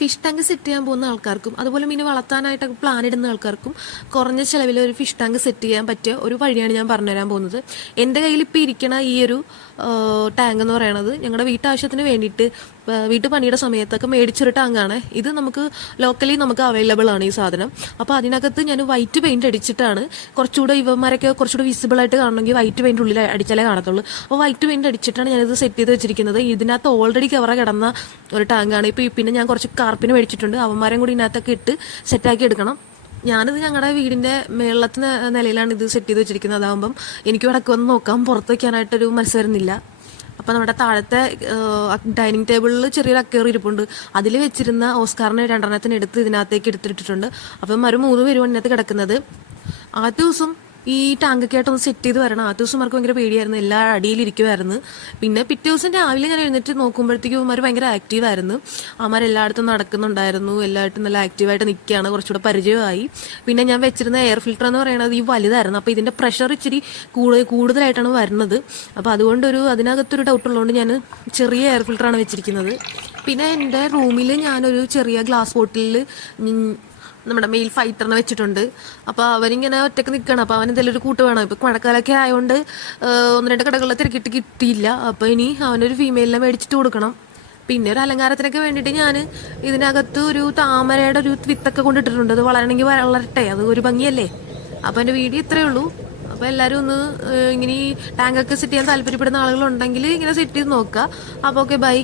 Fish tank set ചെയ്യാൻ പോകുന്ന ആൾക്കാർക്കും അതുപോലെ മീൻ വളർത്താനായിട്ടൊക്കെ പ്ലാൻ ഇടുന്ന ആൾക്കാർക്കും കുറഞ്ഞ ചിലവിൽ ഒരു ഫിഷ് ടാങ്ക് സെറ്റ് ചെയ്യാൻ പറ്റിയ ഒരു വഴിയാണ് ഞാൻ പറഞ്ഞുതരാൻ പോകുന്നത്. എൻ്റെ കയ്യിൽ ഇപ്പോൾ ഇരിക്കണ ഈ ഒരു ടാങ്ക് എന്ന് പറയുന്നത് ഞങ്ങളുടെ വീട്ടാവശ്യത്തിന് വേണ്ടിയിട്ട് വീട്ടുപണിയുടെ സമയത്തൊക്കെ മേടിച്ചൊരു ടാങ്കാണ് ഇത്. നമുക്ക് ലോക്കലി നമുക്ക് അവൈലബിൾ ആണ് ഈ സാധനം. അപ്പോൾ അതിനകത്ത് ഞാൻ വൈറ്റ് പെയിന്റ് അടിച്ചിട്ടാണ്, കുറച്ചുകൂടെ ഇവന്മാരൊക്കെ കുറച്ചുകൂടെ വിസിബിൾ ആയിട്ട് കാണണമെങ്കിൽ വൈറ്റ് പെയിന്റ് ഉള്ളിൽ അടിച്ചാലേ കാണത്തുള്ളൂ. അപ്പോൾ വൈറ്റ് പെയിന്റ് അടിച്ചിട്ടാണ് ഞാനിത് സെറ്റ് ചെയ്ത് വെച്ചിരിക്കുന്നത്. ഇതിനകത്ത് ഓൾറെഡി കവറ കിടന്ന ഒരു ടാങ്കാണ്. ഇപ്പോൾ പിന്നെ ഞാൻ കുറച്ച് കാർപ്പിന് മേടിച്ചിട്ടുണ്ട്, അവന്മാരും കൂടി ഇതിനകത്തൊക്കെ ഇട്ട് സെറ്റാക്കി എടുക്കണം. ഞാനിത് ഞങ്ങളുടെ വീടിന്റെ മേളത്തെ നിലയിലാണ് ഇത് സെറ്റ് ചെയ്ത് വെച്ചിരിക്കുന്നത്. അതാകുമ്പം എനിക്ക് ഇടയ്ക്ക് വന്ന് നോക്കാം, പുറത്ത് വയ്ക്കാനായിട്ടൊരു മനസ്സരുന്നില്ല. അപ്പം നമ്മുടെ താഴത്തെ ഡൈനിങ് ടേബിളിൽ ചെറിയൊരു അക്കേറി ഇരിപ്പുണ്ട്, അതിൽ വെച്ചിരുന്ന ഓസ്കാറിനെ 2 എടുത്ത് ഇതിനകത്തേക്ക് എടുത്തിട്ടിട്ടുണ്ട്. അപ്പം ഒരു 3 പേരും ഇതിനകത്ത് കിടക്കുന്നത്. ആദ്യ ദിവസം ഈ ടാങ്കൊക്കെ ആയിട്ടൊന്ന് സെറ്റ് ചെയ്ത് വരണം. ആദ്യ ദിവസം അവർക്ക് ഭയങ്കര പേടിയായിരുന്നു, എല്ലാ അടിയിലിരിക്കുമായിരുന്നു. പിന്നെ പിറ്റേ ദിവസം രാവിലെ ഞാൻ എഴുന്നേറ്റ് നോക്കുമ്പോഴത്തേക്കും അവന്മാർ ഭയങ്കര ആക്റ്റീവായിരുന്നു. അവന്മാർ എല്ലായിടത്തും നടക്കുന്നുണ്ടായിരുന്നു, എല്ലായിടത്തും നല്ല ആക്റ്റീവായിട്ട് നിൽക്കുകയാണ്, കുറച്ചുകൂടെ പരിചയമായി. പിന്നെ ഞാൻ വെച്ചിരുന്ന എയർ ഫിൽറ്റർ എന്ന് പറയുന്നത് ഈ വലുതായിരുന്നു, അപ്പോൾ ഇതിൻ്റെ പ്രഷർ ഇച്ചിരി കൂടുതലായിട്ടാണ് വരുന്നത്. അപ്പോൾ അതുകൊണ്ടൊരു അതിനകത്തൊരു ഡൗട്ടുള്ളതുകൊണ്ട് ഞാൻ ചെറിയ എയർ ഫിൽറ്ററാണ് വെച്ചിരിക്കുന്നത്. പിന്നെ എൻ്റെ റൂമിൽ ഞാനൊരു ചെറിയ ഗ്ലാസ് ബോട്ടിലിൽ നമ്മുടെ മെയിൽ ഫൈറ്ററിനെ വെച്ചിട്ടുണ്ട്. അപ്പോൾ അവരിങ്ങനെ ഒറ്റയ്ക്ക് നിൽക്കണം, അപ്പോൾ അവൻ എന്തെങ്കിലും ഒരു കൂട്ട് വേണം. ഇപ്പോൾ മഴക്കാലമൊക്കെ ആയതുകൊണ്ട് 1-2 കടകളിൽ തിരക്കിട്ട് കിട്ടിയില്ല. അപ്പോൾ ഇനി അവനൊരു ഫീമെയിലിനെ മേടിച്ചിട്ട് കൊടുക്കണം. പിന്നെ ഒരു അലങ്കാരത്തിനൊക്കെ വേണ്ടിയിട്ട് ഞാൻ ഇതിനകത്ത് ഒരു താമരയുടെ ഒരു വിത്തൊക്കെ കൊണ്ടിട്ടിട്ടുണ്ട്. അത് വളരണമെങ്കിൽ വളരട്ടെ, അത് ഒരു ഭംഗിയല്ലേ. അപ്പോൾ എൻ്റെ വീഡിയോ ഇത്രയേ ഉള്ളൂ. അപ്പോൾ എല്ലാവരും ഒന്ന് ഇങ്ങനെ ഈ ടാങ്കൊക്കെ സെറ്റ് ചെയ്യാൻ താല്പര്യപ്പെടുന്ന ആളുകളുണ്ടെങ്കിൽ ഇങ്ങനെ സെറ്റ് ചെയ്ത് നോക്കുക. അപ്പോൾ ഓക്കെ, ബൈ.